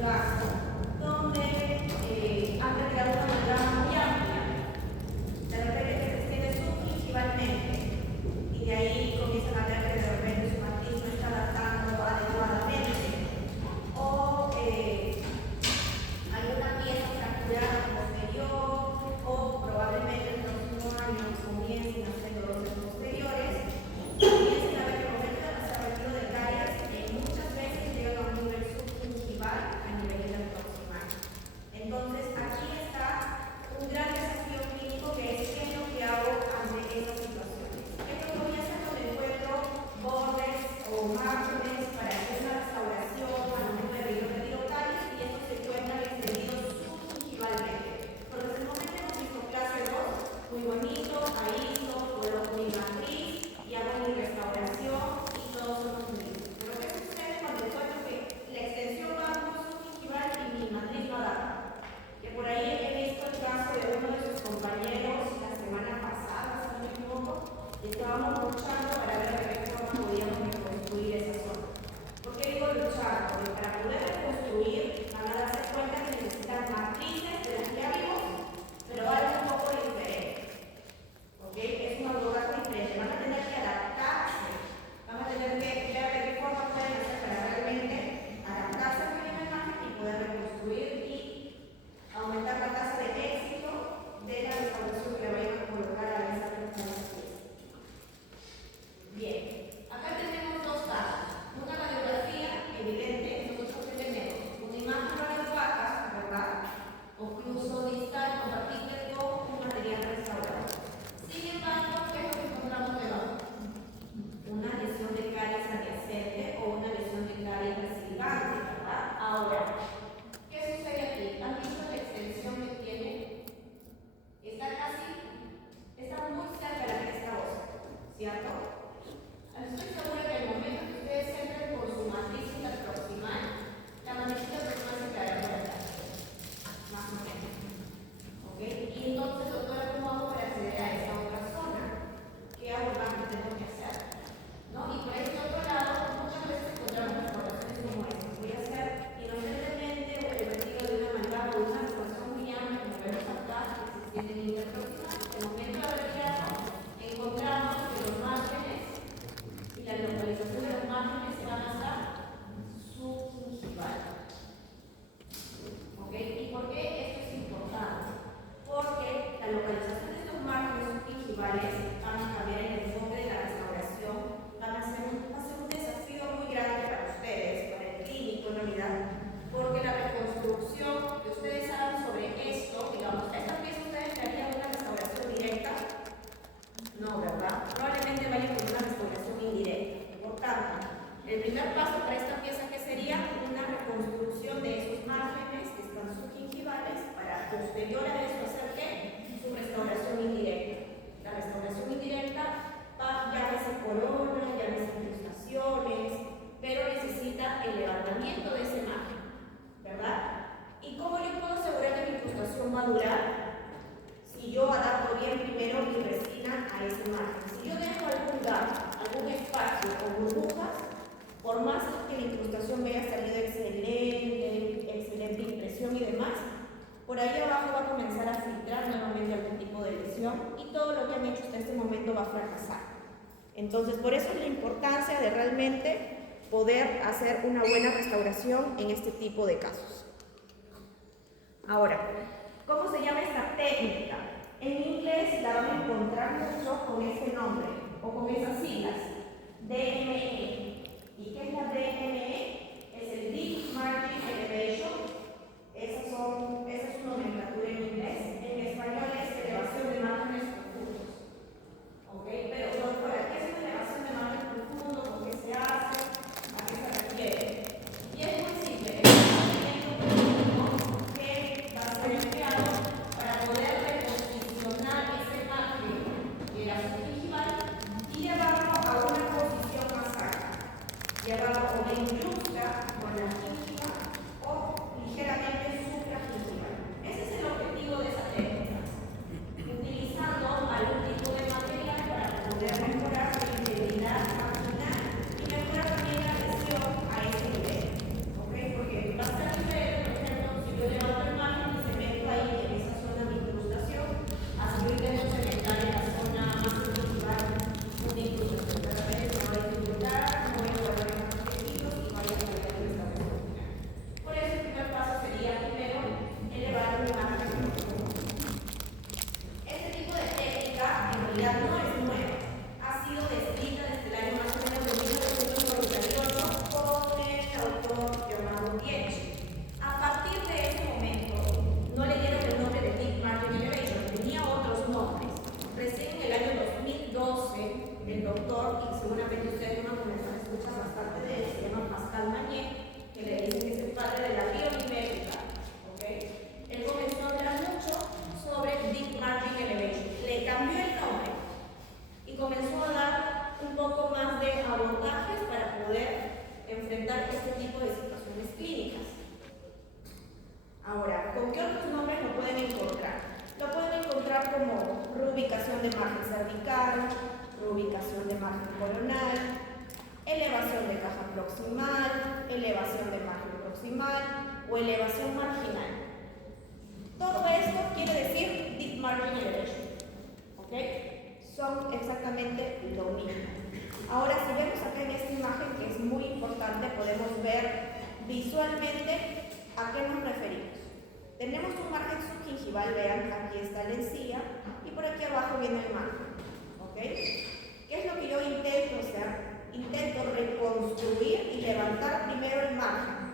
gasto donde han retirado una membrana muy amplia. De repente se extiende subgingivalmente y de ahí comienzan a ver que de repente su matriz no está adaptando adecuadamente. O hay una pieza fracturada posterior o probablemente el próximo año comiencen a hacer dolores posteriores. Comiencen a ver que el momento de nuestro retiro de caries muchas veces llega a un nivel subgingival a nivel del proximal. Entonces aquí está un gran desafío clínico que es qué es lo que hago ante estas situaciones. ¿Qué es lo que voy a hacer cuando encuentro bordes o márgenes para hacer una restauración al momento de retiro caries y estos se encuentran extendidos subgingivalmente? Porque hasta el momento hemos visto clase 2, muy bonito, aíslo, coloco mi matriz y hago mi restauración y todos somos unidos. Pero ¿qué sucede cuando encuentro que la extensión va a un subgingival y mi matriz no da? Que por ahí he visto el caso de uno de sus compañeros la semana pasada, si no me equivoco, y estábamos luchando para ver de qué forma podíamos reconstruir esa zona. ¿Por qué digo luchar? Porque para poder reconstruir van a darse cuenta que necesitan matrices de las que vimos, pero algo un poco diferente. ¿Ok? Es un abordaje diferente. Van a tener que adaptarse, van a tener que ver de qué forma pueden hacer para realmente adaptarse a la imagen y poder reconstruir y aumentar la tasa de éxito de la restauración que le vayan a colocar a esa pieza. Bien, acá tenemos dos casos. Una radiografía evidente, nosotros tenemos una imagen radiofáctica, ¿verdad? Ocluso distal compatible con un material restaurador. Sin embargo, ¿qué es lo que encontramos debajo? Una lesión de caries adyacente o una lesión de caries recidivante, ¿verdad? Ahora, ¿qué sucede aquí? ¿Han visto la extensión que tiene? Está muy cerca de la cresta ósea, ¿cierto? Estoy segura que el momento que ustedes entren por su matriz interproximal, la matriz interproximal se quedará por acá, más o menos. ¿Ok? Y entonces, doctora, ¿cómo hago para acceder a esa otra zona? ¿Qué abordaje tengo que hacer? ¿No? Y por este otro lado, muchas veces encontramos restauraciones como esta. Voy a hacer inocentemente o el retiro de una mandíbula o una restauración muy amplia, como vemos acá, que se extiende en interproximal. En el momento de retirarlo, encontramos que los márgenes y la localización de los márgenes se van a estar subgingival. ¿Ok? ¿Y por qué esto es importante? Porque la localización de estos márgenes subgingivales van a cambiar en el enfoque de la restauración, va a ser un desafío muy grande para ustedes, para el clínico en realidad, porque la reconstrucción que ustedes hagan sobre esto, digamos, esta pieza ustedes le harían una restauración directa. No, ¿verdad? Probablemente vayan con una restauración indirecta. Por tanto, el primer paso para esta pieza que sería una reconstrucción de esos márgenes que están subgingivales para posterior a eso hacer ¿qué? Su restauración indirecta. La restauración indirecta llámese corona, llámese incrustaciones, pero necesita el levantamiento de ese margen, ¿verdad? ¿Y cómo yo puedo asegurar que mi incrustación va a durar? Si yo adapto bien primero mi resina a ese margen. Si yo dejo algún gap, algún espacio o burbujas, por más que la incrustación me haya salido excelente impresión y demás, por ahí abajo va a comenzar a filtrar nuevamente algún tipo de lesión y todo lo que han hecho hasta este momento va a fracasar. Entonces, por eso es la importancia de realmente poder hacer una buena restauración en este tipo de casos. Ahora, ¿cómo se llama esta técnica? En inglés la van a encontrar mucho con este nombre o con esas siglas, DME. ¿Y qué es la DME? Es el Deep Margin Elevation. Esa es su nomenclatura en inglés. En español es elevación de márgenes profundos. ¿Ok? Pero, doctora, ¿qué es una elevación de márgenes profundos? ¿Por qué se hace? ¿A qué se refiere? Y es muy simple. Es un procedimiento que va a ser empleado para poder reposicionar ese margen que era subgingival y llevarlo a una posición más alta. Llevarlo a una incrusta con la gíngiva o ligeramente supragingival. Ese es el objetivo de esa técnica. Utilizando algún tipo de material para poder mejorar la integridad marginal y mejorar también la lesión a ese nivel. ¿Ok? Porque va a ser diferente proximal, elevación de margen proximal o elevación marginal. Todo esto quiere decir deep margin elevation. ¿Ok? Son exactamente lo mismo. Ahora, si vemos acá en esta imagen, que es muy importante, podemos ver visualmente a qué nos referimos. Tenemos un margen subgingival, vean, aquí está la encía, y por aquí abajo viene el margen. ¿Ok? ¿Qué es lo que yo intento hacer? Intento reconstruir y levantar primero el margen,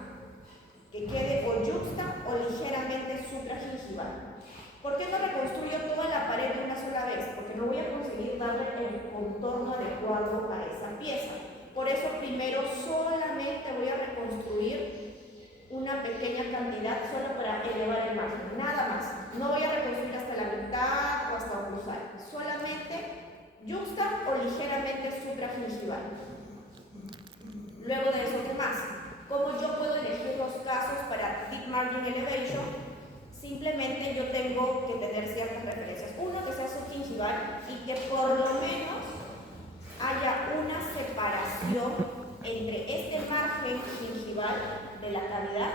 que quede o yuxta o ligeramente supragingival. ¿Por qué no reconstruyo toda la pared de una sola vez? Porque no voy a conseguir darle el contorno adecuado a esa pieza. Por eso primero solamente voy a reconstruir una pequeña cantidad solo para elevar el margen, nada más. No voy a reconstruir hasta la mitad o hasta oclusal, solamente yuxta o ligeramente supragingival. Luego de eso, ¿qué más? ¿Cómo yo puedo elegir los casos para deep margin elevation? Simplemente yo tengo que tener ciertas referencias. Uno, que sea subgingival y que por lo menos haya una separación entre este margen gingival de la cavidad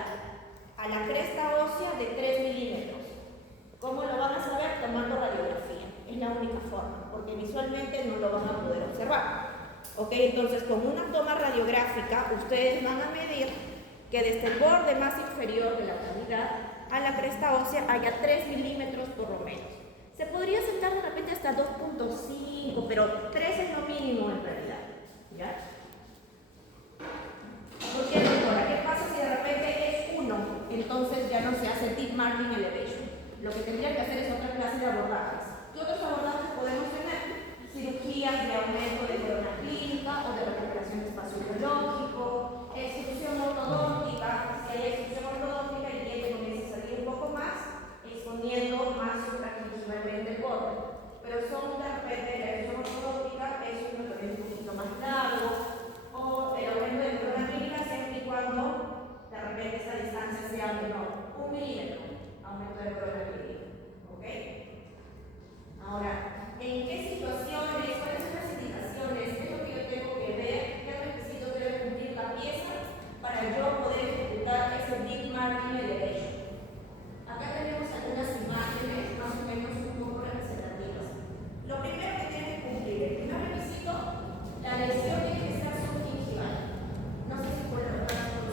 a la cresta ósea de 3 milímetros. ¿Cómo lo van a saber? Tomando radiografía. Es la única forma, porque visualmente no lo van a poder observar. ¿Ok? Entonces, con una toma radiográfica, ustedes van a medir que desde el borde más inferior de la cavidad a la cresta ósea haya 3 milímetros por lo menos. Se podría sentar de repente hasta 2.5, pero 3 es lo mínimo en realidad. ¿Ya? ¿Por qué, doctora? ¿Qué pasa si de repente es 1? Entonces ya no se hace deep margin elevation. Lo que tendría que hacer es otra clase de abordajes. ¿Qué otros abordajes podemos tener? Cirugías de aumento de corona clínica o de recuperación de espacio biológico, extrusión ortodóntica, si hay extrusión ortodóntica y el diente comienza a salir un poco más, exponiendo más supragingivalmente el borde. Pero son de repente la extrusión ortodóntica es un tratamiento un poquito más largo, o el aumento de corona clínica siempre y cuando de repente esta distancia sea menor, 1 milímetro aumento de corona clínica. ¿Ok? Ahora, ¿en qué situaciones, cuáles son las indicaciones, qué es lo que yo tengo que ver, qué requisitos debe cumplir la pieza para yo poder ejecutar ese deep margin elevation? Acá tenemos algunas imágenes más o menos un poco representativas. Lo primero que tiene que cumplir, el primer requisito, la lesión tiene que ser subgingival. No sé si por lo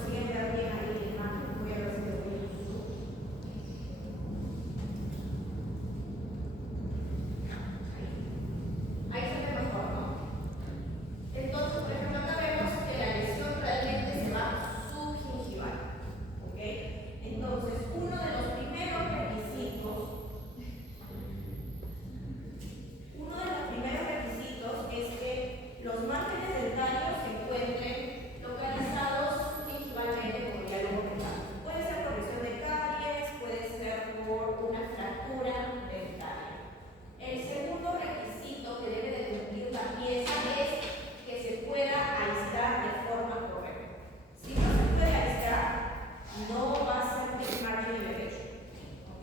siguen ver bien ahí la imagen, voy a ver si lo veo. Ahí se ve mejor, ¿no? Entonces, por ejemplo, acá vemos que la lesión realmente se va subgingival. ¿Ok? Entonces, uno de los primeros requisitos es que los márgenes dentarios se encuentren localizados subgingivalmente, como ya lo comentamos. Puede ser progresión de caries, puede ser por una fractura dentaria. El segundo requisito que debe de cumplir la pieza es que se pueda aislar de forma correcta. Si no se puede aislar, no va a ser deep margin elevation. ¿Ok?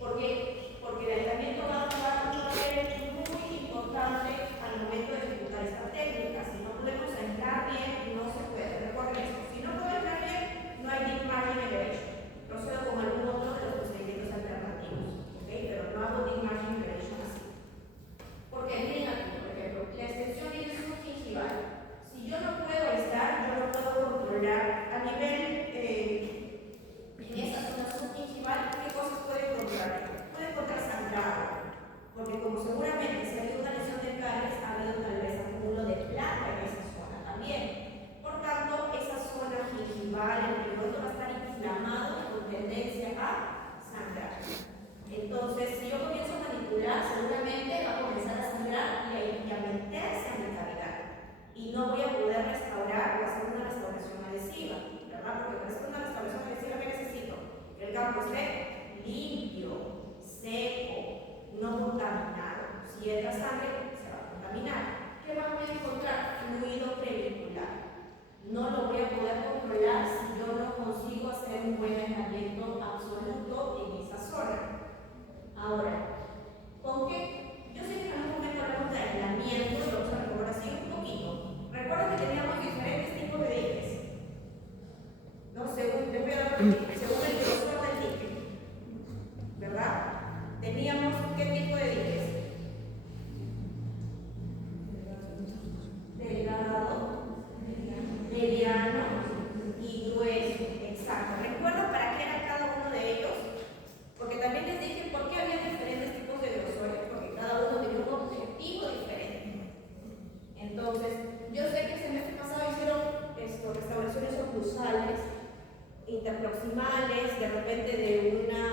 Porque el aislamiento va a jugar un papel muy importante al momento de ejecutar esta técnica. Si no podemos aislar bien, no se puede. Recuerden esto. Si no puedo aislar bien, no hay deep margin elevation. Procedo con algún otro de los procedimientos alternativos. ¿Ok? Pero no hago deep margin elevation así. Porque miren aquí, por ejemplo, la extensión viene subgingival. Si yo no puedo aislar, yo no puedo controlar a nivel en esta zona subgingival, ¿qué cosas puede controlar? Puede controlar sangrado, porque como seguramente si ha habido una lesión de caries, ha habido tal vez acúmulo de placa en esa zona también. Por tanto, esa zona gingival, el periodonto va a estar inflamado y con tendencia a sangrar. Entonces, si yo comienzo a manipular, seguramente va a comenzar a sangrar y a meterse en mi cavidad. Y no voy a poder restaurar o hacer una restauración adhesiva, ¿verdad? Porque para hacer una restauración adhesiva me necesito que el campo esté limpio, seco, no contaminado. Si entra sangre, se va a contaminar. ¿Qué vamos a encontrar? Fluido previncular. No lo voy a poder controlar si yo no consigo hacer un buen aislamiento absoluto en esa zona. Ahora, ¿con qué? Yo sé que en algún momento hablamos de aislamiento y vamos a recordar así un poquito. Recuerden que teníamos diferentes tipos de el dique, según el grosor del dique, ¿verdad? Teníamos ¿qué tipo de diques? Delgado, mediano y grueso. Exacto. ¿Recuerdan para qué era cada uno de ellos? Porque también les dije por qué había diferentes tipos de grosores, porque cada uno tenía un objetivo diferente. Entonces, yo sé que el semestre pasado hicieron restauraciones oclusales, interproximales, de repente de una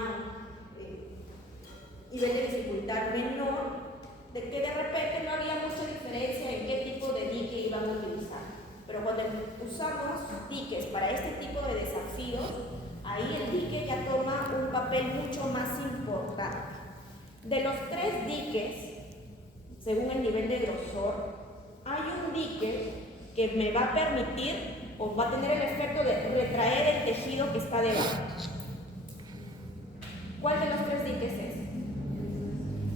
nivel de dificultad menor, de que de repente no había mucha diferencia en qué tipo de dique iban a utilizar. Pero cuando usamos diques para este tipo de desafíos, ahí el dique ya toma un papel mucho más importante. De los 3 diques, según el nivel de grosor, hay un dique que me va a permitir o va a tener el efecto de retraer el tejido que está debajo. ¿Cuál de los 3 diques es?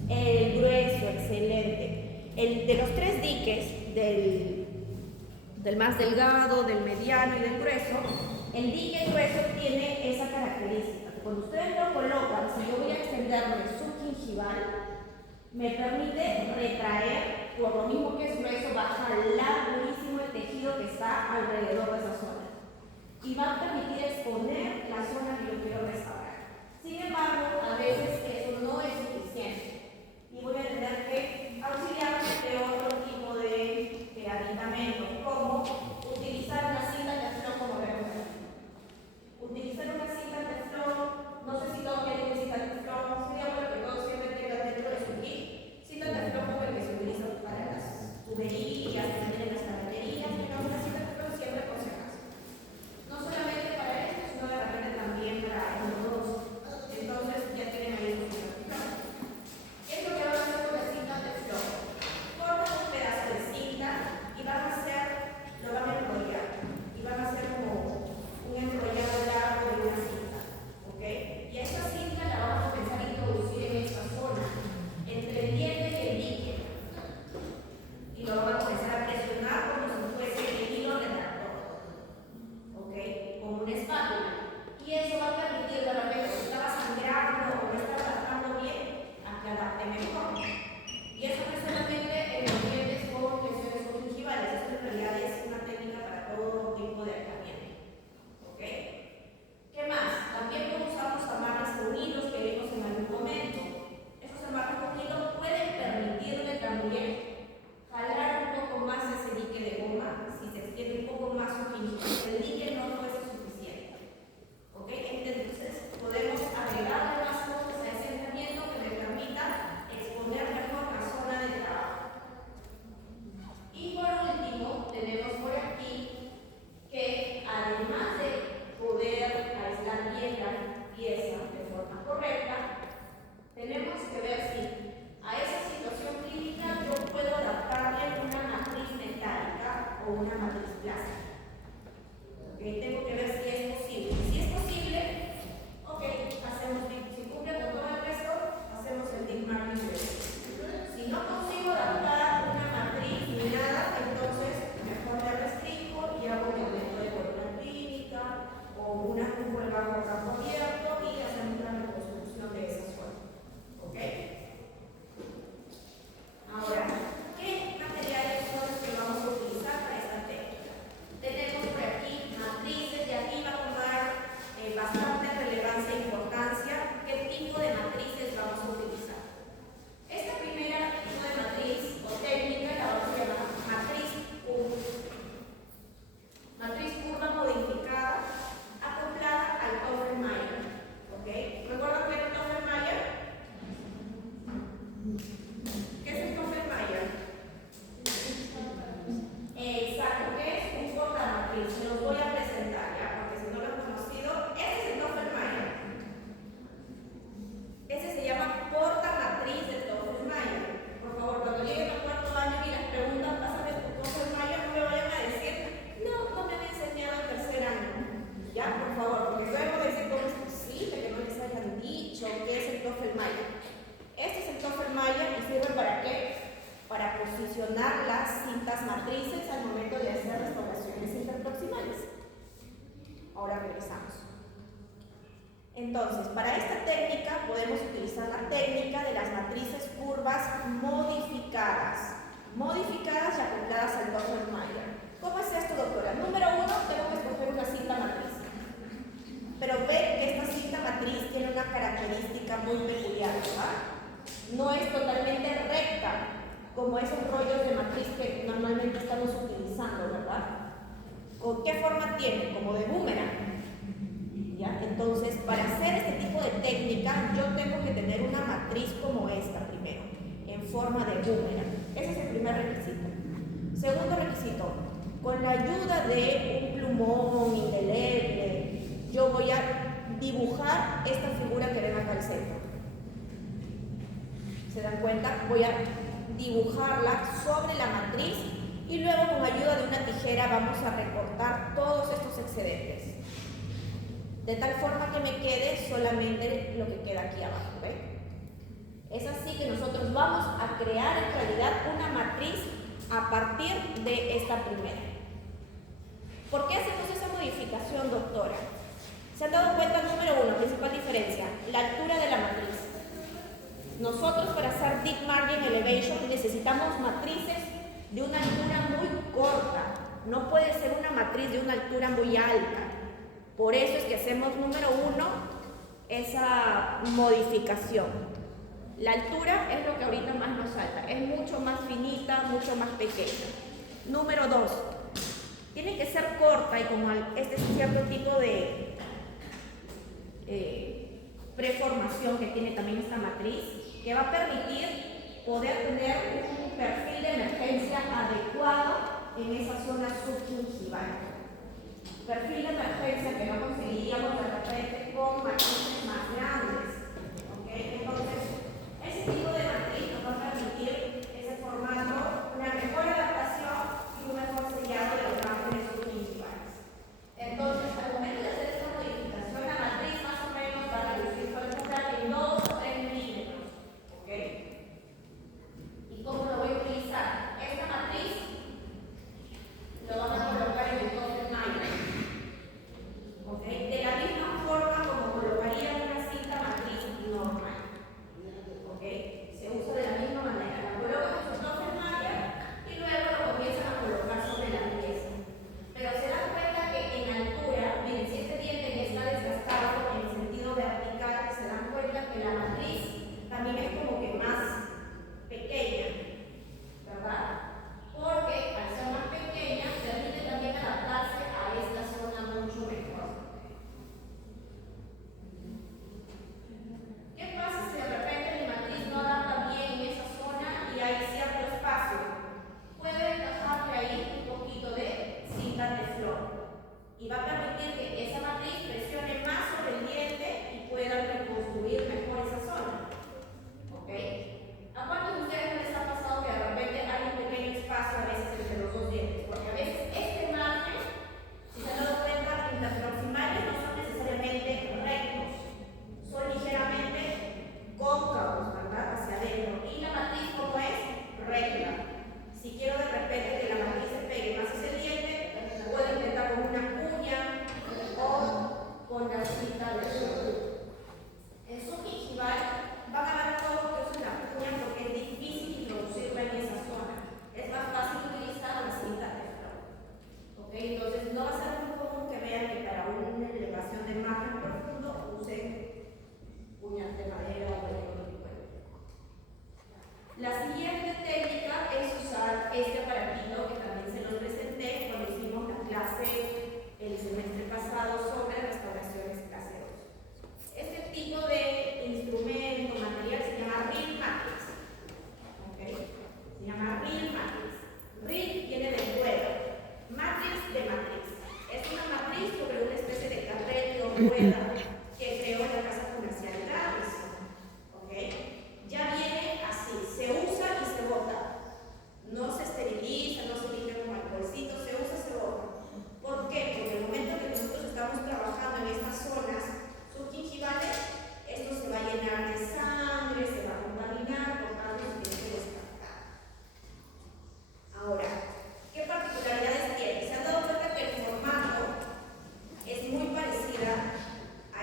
El grueso, excelente. El de los 3 diques, del más delgado, del mediano y del grueso, el dique grueso tiene esa característica. Cuando ustedes lo colocan, si yo voy a extenderlo de subgingival, me permite retraer, por lo mismo que es grueso, va a jalar durísimo el tejido que está alrededor de esa zona. Y va a permitir exponer la zona que yo quiero restaurar. Sin embargo, a veces eso no es suficiente. Y voy a tener que auxiliarme de otro tipo de aditamentos, como utilizar una cinta de flor, como vemos aquí. Utilizar una cinta de flor, no sé si todos tienen cinta de flor, sería bueno que todos siempre tengan dentro de su kit cinta de flor como el que se utiliza para las tuberías, también en las cafeterías, pero una cinta de flor siempre por si acaso. No solamente para esto, sino de repente también para los dos. Entonces ya tienen ahí su cinta de flor. ¿Qué es lo que van a hacer con la cinta de flor? Cortan un pedazo de cinta y van a hacer, lo van a enrollar. Y van a hacer como un enrollado largo de una cinta. ¿Ok? Y a esa cinta la vamos a empezar a introducir en esta zona, entre el diente y el dique. Y lo vamos a empezar a presionar como si fuese el hilo retractor. ¿Ok? Como una espátula. Y eso va a permitir de repente si estaba sangrando o no estaba adaptando bien, a que adapte mejor. Y eso no es solamente en los dientes con lesiones subgingivales, eso en realidad es una técnica para todo tipo de tratamiento. ¿Ok? ¿Qué más? También usamos amarres con hilos que vimos en algún momento. Esos amarres con hilos pueden permitirle también jalar un poco más ese dique de goma si se extiende un poco más su gingiva. El dique no fuese suficiente. ¿Ok? Entonces podemos agregarle más cosas a ese entrenamiento que me permita exponer mejor la zona de trabajo. Y por último, tenemos por aquí que además de poder aislar bien la pieza de forma correcta, tenemos que ver si a esa situación clínica yo puedo adaptarle una matriz metálica o una matriz plástica. ¿Okay? Tengo que ver si es posible. Si es posible, ok, hacemos si cumple con todo el resto, hacemos el deep marking. Si no consigo adaptar una matriz ni nada, entonces mejor la restringo y hago un evento de columna clínica o una cúpula bajo campo abierto y hacemos una reconstrucción de esa zona. ¿Ok? Ahora, ¿qué materiales son los que vamos a utilizar para esta técnica? Tenemos por aquí matrices, y aquí va a tomar bastante relevancia e importancia qué tipo de matrices vamos a utilizar. Esta primera tipo de matriz o técnica la vamos a llamar matriz curva. Matriz curva modificada acoplada al Toffer-Mayer. ¿Ok? ¿Recuerdan qué es el Toffer-Mayer? ¿Qué es el Toffer-Mayer? Exacto, ¿qué es un portamatriz? Se los voy a presentar ya, porque si no lo han conocido, este es el Toffer-Mayer. Ese se llama portamatriz del Toffer-Mayer. Por favor, cuando lleguen al cuarto año y les preguntan, pásame tu Toffer-Mayer, no me vayan a decir, no me han enseñado el tercer año. Ya, por favor, porque luego dicen cómo es posible que no les hayan dicho qué es el Toffer-Mayer. Este es el Toffer-Mayer y sirve para qué? Para posicionar las cintas matrices al momento de hacer restauraciones interproximales. Ahora regresamos. Entonces, para esta técnica podemos utilizar la técnica de las matrices curvas modificadas. Modificadas y acopladas al Doppler-Mayer. ¿Cómo es esto, doctora? Número 1, tengo que escoger una cinta matriz. Pero ve que esta cinta matriz tiene una característica muy peculiar, ¿verdad? No es totalmente recta, como esos rollos de matriz que normalmente estamos utilizando, ¿verdad? ¿Con qué forma tiene? Como de boomerang. ¿Ya? Entonces, para hacer este tipo de técnica, yo tengo que tener una matriz como esta primero, en forma de boomerang. Ese es el primer requisito. Segundo requisito, con la ayuda de un plumón indeleble, yo voy a dibujar esta figura que ven acá al centro. ¿Se dan cuenta? Voy a dibujarla sobre la matriz y luego con ayuda de una tijera vamos a recortar todos estos excedentes. De tal forma que me quede solamente lo que queda aquí abajo, ¿ven? Es así que nosotros vamos a crear en realidad una matriz a partir de esta primera. ¿Por qué hacemos esa modificación, doctora? ¿Se han dado cuenta? Número 1, principal diferencia, la altura de la matriz. Nosotros para hacer Deep Margin Elevation necesitamos matrices de una altura muy corta. No puede ser una matriz de una altura muy alta. Por eso es que hacemos, número 1, esa modificación. La altura es lo que ahorita más nos salta. Es mucho más finita, mucho más pequeña. Número 2, tiene que ser corta y con este cierto tipo de preformación que tiene también esta matriz, que va a permitir poder tener un perfil de emergencia adecuado en esa zona subgingival. Perfil de emergencia que no conseguiríamos de repente con matrices más grandes. ¿Okay? Entonces, ese tipo de matriz nos va a permitir ese formato, una mejor adaptación y un mejor sellado de los márgenes subgingivales. Entonces, al momento de hacer esta modificación, la matriz más o menos va a reducir su altura en 2 o 3 milímetros. ¿Okay? ¿Y cómo lo voy a utilizar? Esta matriz lo vamos a colocar en el Doppler-Mayer. ¿Okay? De la misma forma como colocaría una cinta matriz normal. ¿Okay? Se usa de la misma manera. La colocan en su Doppler-Mayer y luego lo comienzan a colocar sobre la pieza. Pero se dan cuenta que en altura, miren, si este diente ya está desgastado en sentido vertical, se dan cuenta que la matriz también es como que más pequeña, ¿verdad? Porque al ser más pequeña permite también adaptarse a esta zona mucho mejor. ¿Qué pasa si de repente mi matriz no adapta bien en esa zona y hay cierto espacio? Puede encajarle ahí un poquito de cinta de flor y va a permitir que esa matriz presione más sobre el diente y pueda reconstruir mejor esa zona. ¿Ok? ¿A cuántos de ustedes no les ha pasado que de repente hay un pequeño espacio a veces entre los dos dientes? Porque a veces este margen, si se han dado cuenta, interproximales no son necesariamente rectos, son ligeramente cóncavos, ¿verdad? Hacia adentro. Y la matriz, como es, recta. Si quiero de repente que la matriz se pegue más hacia el diente, puedo intentar con una cuña o con la cinta de flor. En subgingival van a ver todo que usa la cuña porque es difícil introducirla en esa zona. Es más fácil utilizar la cinta de flor. ¿Ok? Entonces no va a ser muy común que vean que para una elevación de margen profundo use uñas de madera o de otro tipo de cuero. La siguiente técnica es usar este aparatito que también se los presenté cuando hicimos la clase el semestre pasado sobre restauraciones caseras. Este tipo de instrumento, material, se llama Real Matrix. ¿Okay? Se llama Real Matrix. Real viene de rueda. Matrix de matriz. Es una matriz sobre una especie de carrete o rueda que creó en la casa comercial Garrison. ¿Okay? Ya viene así. Se usa y se bota. No se esteriliza, no se limpia con alcoholcito, se usa y se bota. ¿Por qué? Porque el momento que nosotros estamos trabajando en estas zonas subgingivales, esto se va a llenar de sangre, se va a contaminar, por tanto se tiene que descartar. Ahora, ¿qué particularidades tiene? Se han dado cuenta que el formato es muy parecida a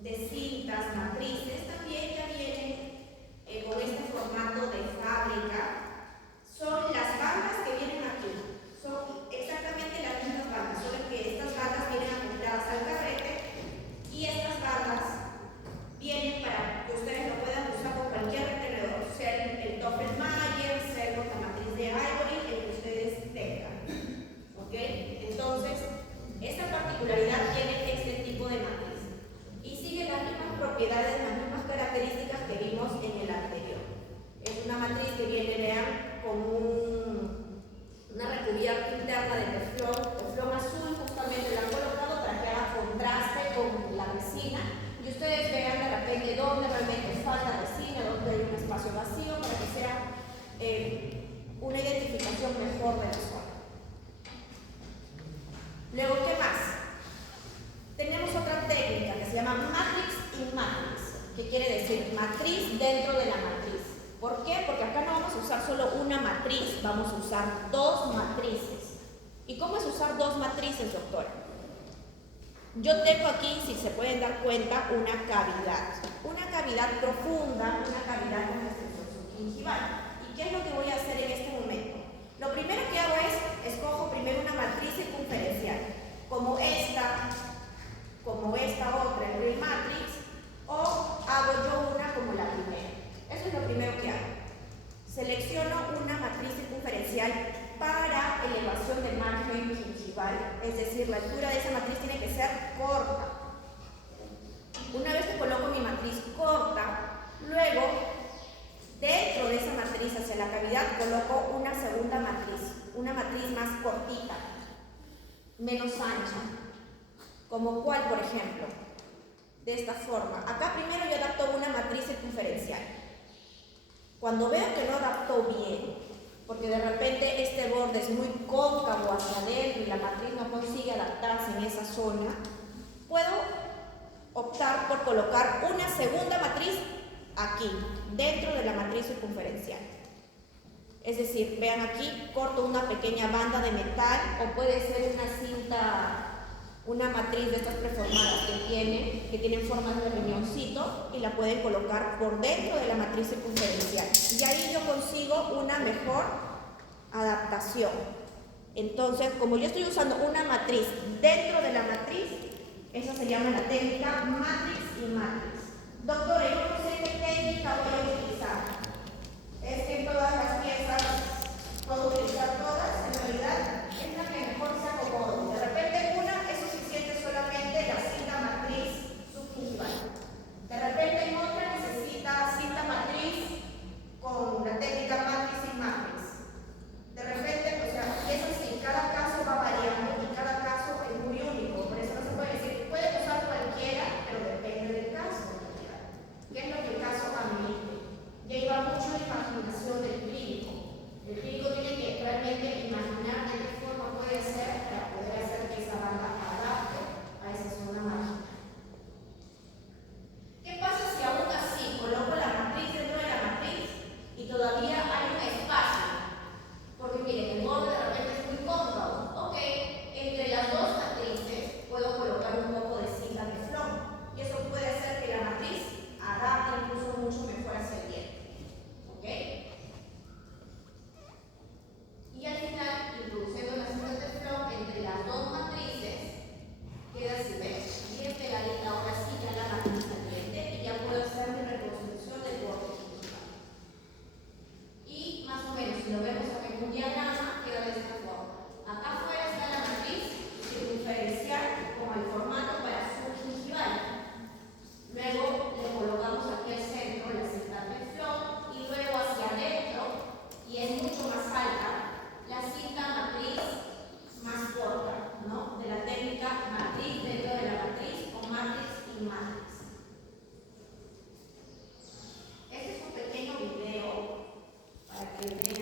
de cintas, matrices, también ya vienen con este formato de fábrica. Son las bandas que vienen aquí. Son exactamente las mismas bandas, solo que estas bandas vienen acopladas al carrete y estas bandas vienen para que ustedes lo puedan usar con cualquier retenedor, sea el Doppelmayr, sea la matriz de Ivory, el que ustedes tengan. ¿Ok? Entonces, esta particularidad tiene este tipo de matriz y sigue las mismas propiedades, las mismas características que vimos en el anterior. Es una matriz que viene, vean, con una recubierta interna de teflón azul, justamente la han colocado para que haga contraste con la resina y ustedes vean de repente dónde realmente falta resina, dónde hay un espacio vacío, para que sea una identificación mejor de la zona. Luego, ¿qué más? Tenemos otra técnica que se llama matrix in matrix, que quiere decir matriz dentro de la matriz. ¿Por qué? Porque acá no vamos a usar solo una matriz, vamos a usar dos matrices. ¿Y cómo es usar dos matrices, doctora? Yo tengo aquí, si se pueden dar cuenta, una cavidad profunda, una cavidad con extensión subgingival. ¿Y qué es lo que voy a hacer en este momento? Lo primero que hago es, escojo primero una matriz circunferencial, como esta otra, el Real Matrix, o hago yo una como la primera. Eso es lo primero que hago. Selecciono una matriz circunferencial para elevación del margen gingival, es decir, la altura de esa matriz tiene que ser corta. Una vez que coloco mi matriz corta, luego, dentro de esa matriz hacia la cavidad, coloco una segunda matriz, una matriz más cortita, menos ancha. ¿Como cuál, por ejemplo? De esta forma. Acá primero yo adapto una matriz circunferencial. Cuando veo que no adaptó bien, porque de repente este borde es muy cóncavo hacia adentro y la matriz no consigue adaptarse en esa zona, puedo optar por colocar una segunda matriz aquí, dentro de la matriz circunferencial. Es decir, vean aquí, corto una pequeña banda de metal o puede ser una cinta, una matriz de estas preformadas que tienen formas de riñoncito y la pueden colocar por dentro de la matriz circunferencial. Y ahí yo consigo una mejor adaptación. Entonces, como yo estoy usando una matriz dentro de la matriz, esa se llama la técnica matrix y matrix. Doctora, yo no sé qué técnica voy a utilizar. Es que en todas las piezas puedo utilizar todas, en realidad es la que mejor se acomode. De repente una es suficiente solamente la cinta matriz subgingival. De repente en otra necesita cinta matriz con la técnica matrix y matrix. De repente, o sea, eso sí, cada caso va variando y cada caso es muy único. Por eso no se puede decir, puede usar cualquiera, pero depende del caso. ¿Qué es lo que el caso amerite? Y ahí va mucho la imaginación del clínico. El clínico tiene que realmente imaginar de qué forma puede ser para poder hacer que esa banda adapte a esa zona mágica. ¿Qué pasa si aún así coloco la matriz dentro de la matriz y todavía hay un espacio? Porque miren, el borde de repente es muy cóncavo. Ok, entre las dos matrices puedo colocar un poco de cinta de teflón y eso puede hacer que la matriz adapte incluso mucho mejor hacia el diente. ¿Ok? Y al final, introduciendo la cinta de teflón entre las dos matrices, queda así, ¿ves? Bien pegadita ahora sí ya la matriz al diente y ya puedo hacer mi reconstrucción del borde gingival. Y más o menos, si lo vemos en un diagrama, queda de esta forma. Acá afuera está la matriz circunferencial como el formato para subgingival. Luego le colocamos aquí al centro la cinta de teflón y luego hacia adentro, y es mucho más alta, la cinta matriz más corta, ¿no? De la técnica matriz dentro de la matriz o matrix y matrix. Este es un pequeño video para que vean